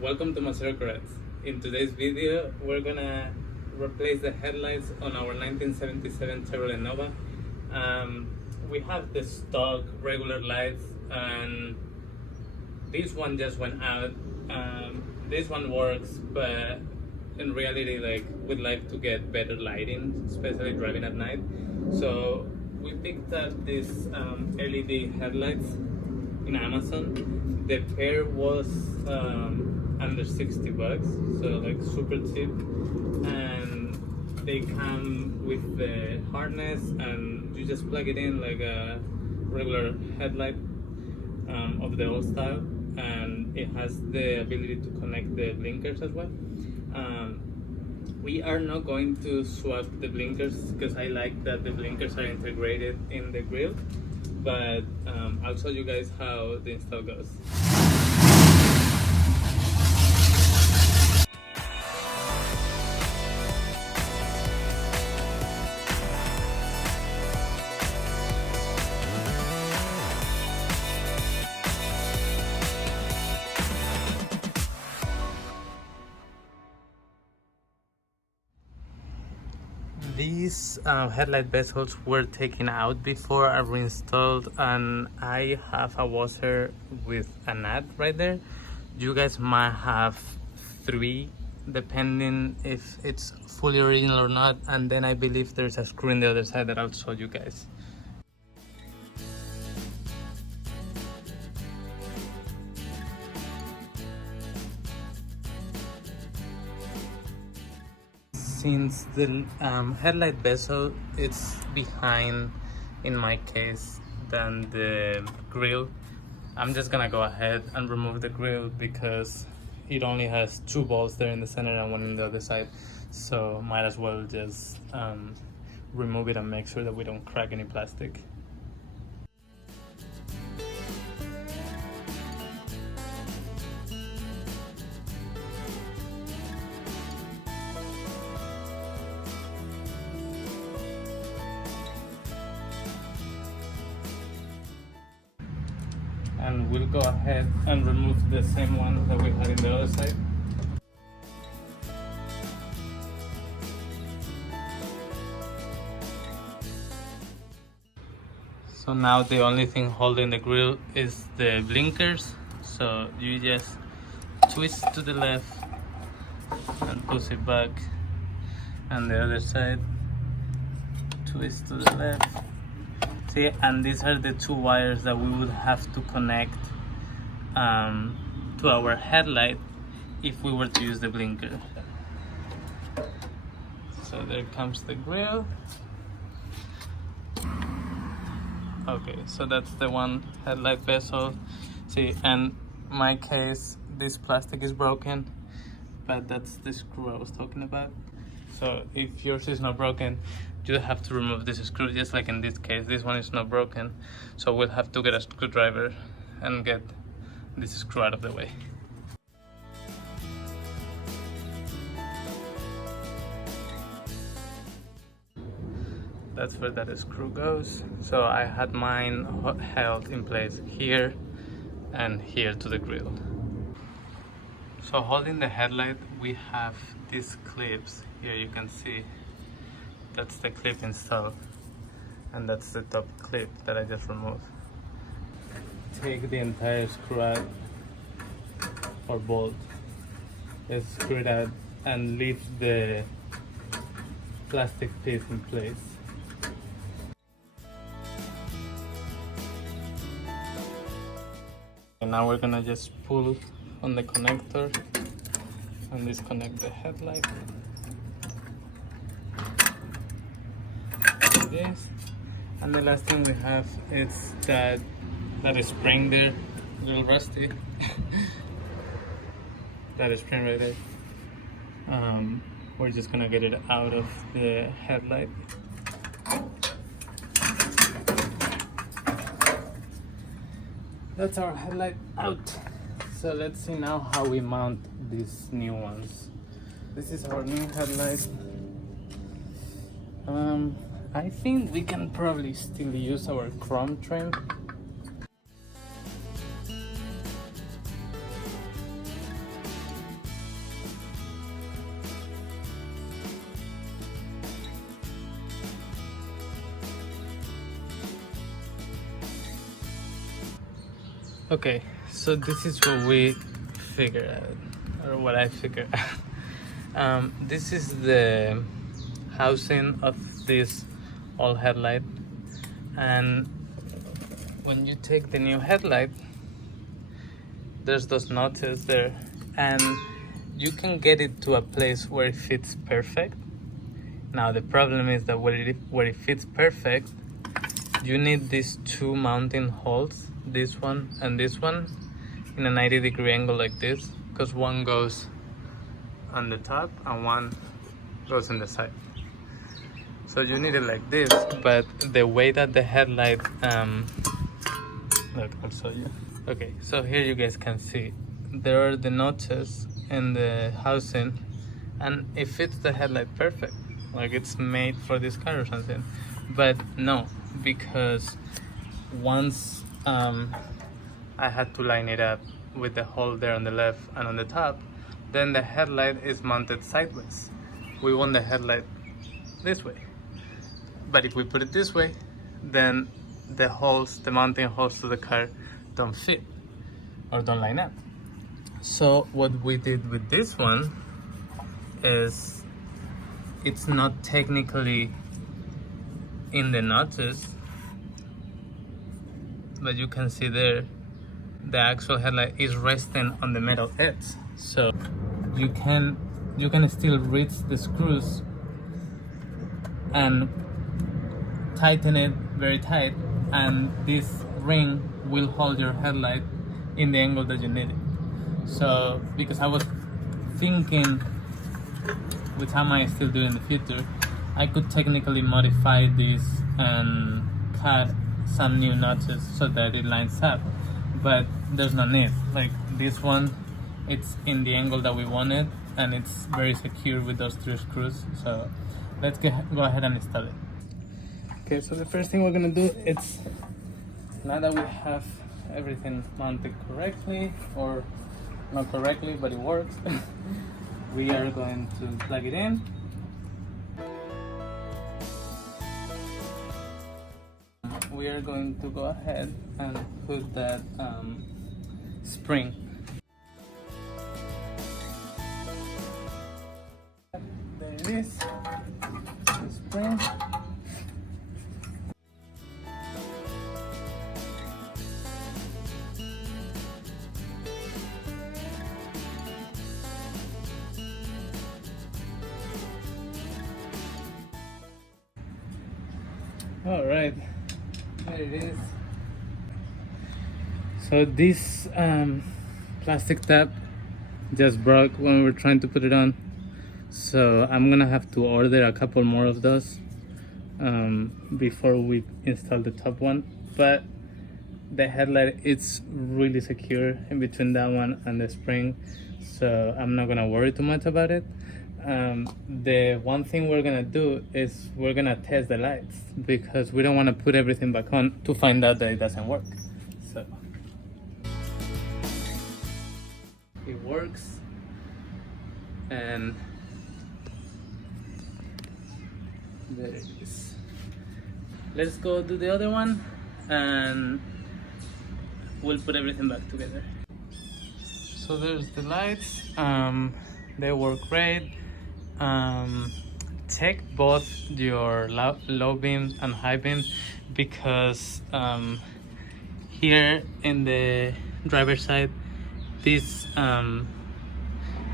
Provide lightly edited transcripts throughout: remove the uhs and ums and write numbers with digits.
Welcome to Macero Corrects. In today's video, we're gonna replace the headlights on our 1977 Chevrolet Nova. We have the stock regular lights, and this one just went out. This one works, but in reality, like, we'd like to get better lighting, especially driving at night. So we picked up these LED headlights in Amazon. The pair was under 60 bucks, so like super cheap, and they come with the harness, and you just plug it in like a regular headlight of the old style, and it has the ability to connect the blinkers as well. We are not going to swap the blinkers because I like that the blinkers are integrated in the grille, but I'll show you guys how the install goes. These headlight bezels were taken out before I reinstalled, and I have a washer with a nut right there. You guys might have 3 depending if it's fully original or not, and then I believe there's a screw in the other side that I'll show you guys. Since the headlight bezel it's behind, in my case, than the grille, I'm just gonna go ahead and remove the grille because it only has 2 bolts there in the center and one on the other side, so might as well just remove it and make sure that we don't crack any plastic. And we'll go ahead and remove the same one that we had in the other side. So now the only thing holding the grille is the blinkers, so you just twist to the left and push it back, and the other side, twist to the left. See, and these are the 2 wires that we would have to connect to our headlight if we were to use the blinker. So there comes the grille. Okay, so that's the one headlight bezel. See, and my case, this plastic is broken, but that's the screw I was talking about. So if yours is not broken, you have to remove this screw, just like in this case. This one is not broken, so we'll have to get a screwdriver and get this screw out of the way. That's where that screw goes. So I had mine held in place here and here to the grille. So holding the headlight, we have these clips here. You can see that's the clip installed, and that's the top clip that I just removed. Take the entire screw out or bolt, just screw it out and leave the plastic piece in place. And now we're gonna just pull on the connector and disconnect the headlight. This, and the last thing we have is that spring there, a little rusty. That spring right there. We're just gonna get it out of the headlight. That's our headlight out. So let's see now how we mount these new ones. This is our new headlight. I think we can probably still use our chrome trim. Okay, so this is what we figured out, or what I figured out. This is the housing of this old headlight, and when you take the new headlight, there's those notches there, and you can get it to a place where it fits perfect. Now the problem is that where it fits perfect, you need these two mounting holes, this one and this one, in a 90-degree angle like this, because one goes on the top and one goes on the side. So you need it like this, but the way that the headlight, look, I'll show you. Okay, so here you guys can see there are the notches in the housing, and it fits the headlight perfect, like it's made for this car or something. But no, because once I had to line it up with the hole there on the left and on the top, then the headlight is mounted sideways. We want the headlight this way, but if we put it this way, then the holes, the mounting holes to the car, don't fit or don't line up. So what we did with this one is, it's not technically in the notches, but you can see there the actual headlight is resting on the metal edge, so you can still reach the screws and tighten it very tight, and this ring will hold your headlight in the angle that you need it. So because I was thinking, which I might still do in the future, I could technically modify this and cut some new notches so that it lines up, but there's no need. Like this one, it's in the angle that we wanted, and it's very secure with those 3 screws. So let's go ahead and install it. Okay, so the first thing we're gonna do is, now that we have everything mounted correctly, or not correctly, but it works, we are going to plug it in. We are going to go ahead and put that spring. There it is, the spring. All right, there it is. So this plastic tab just broke when we were trying to put it on, so I'm gonna have to order a couple more of those before we install the top one. But the headlight, it's really secure in between that one and the spring, so I'm not gonna worry too much about it. The one thing we're gonna do is we're gonna test the lights, because we don't want to put everything back on to find out that it doesn't work. So it works, and there it is. Let's go do the other one and we'll put everything back together. So there's the lights, they work great. Check both your low beams and high beams, because here in the driver's side, this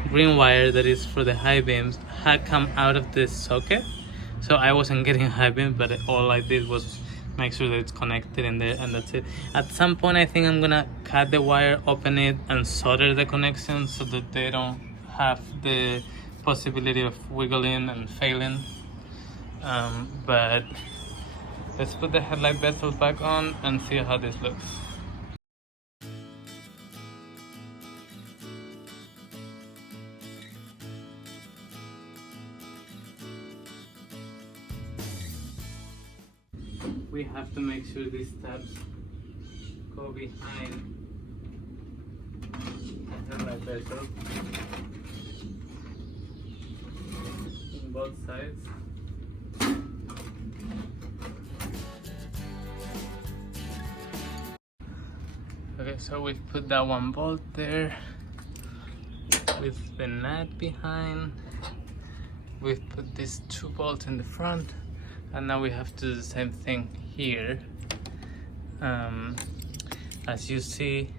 green wire that is for the high beams had come out of this socket, so I wasn't getting high beams, but all I did was make sure that it's connected in there, and that's it. At some point I think I'm gonna cut the wire, open it, and solder the connection so that they don't have the possibility of wiggling and failing. But let's put the headlight bezels back on and see how this looks. We have to make sure these tabs go behind the headlight bezel on both sides. Okay, Okay, so we've put that one bolt there with the nut behind. We've put these 2 bolts in the front, and now we have to do the same thing here. As you see,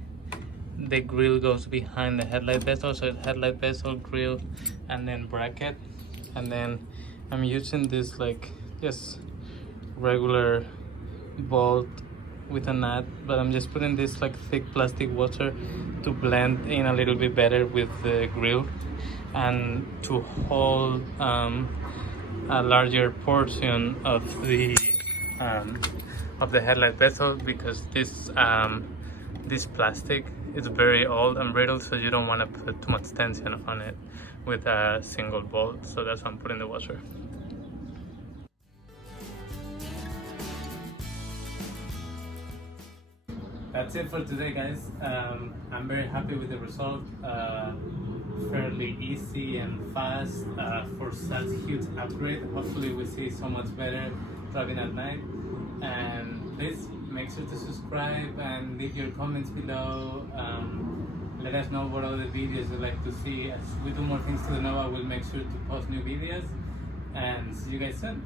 the grill goes behind the headlight bezel, so it's headlight bezel, grill, and then bracket. And then I'm using this like just regular bolt with a nut, but I'm just putting this like thick plastic water to blend in a little bit better with the grill and to hold a larger portion of the headlight bezel, because this plastic is very old and brittle, so you don't want to put too much tension on it with a single bolt. So that's why I'm putting the washer. That's it for today, guys. I'm very happy with the result. Fairly easy and fast for such huge upgrade. Hopefully we see so much better driving at night. And please make sure to subscribe and leave your comments below. Let us know what other videos you'd like to see. As we do more things to the Nova, we'll make sure to post new videos. And see you guys soon.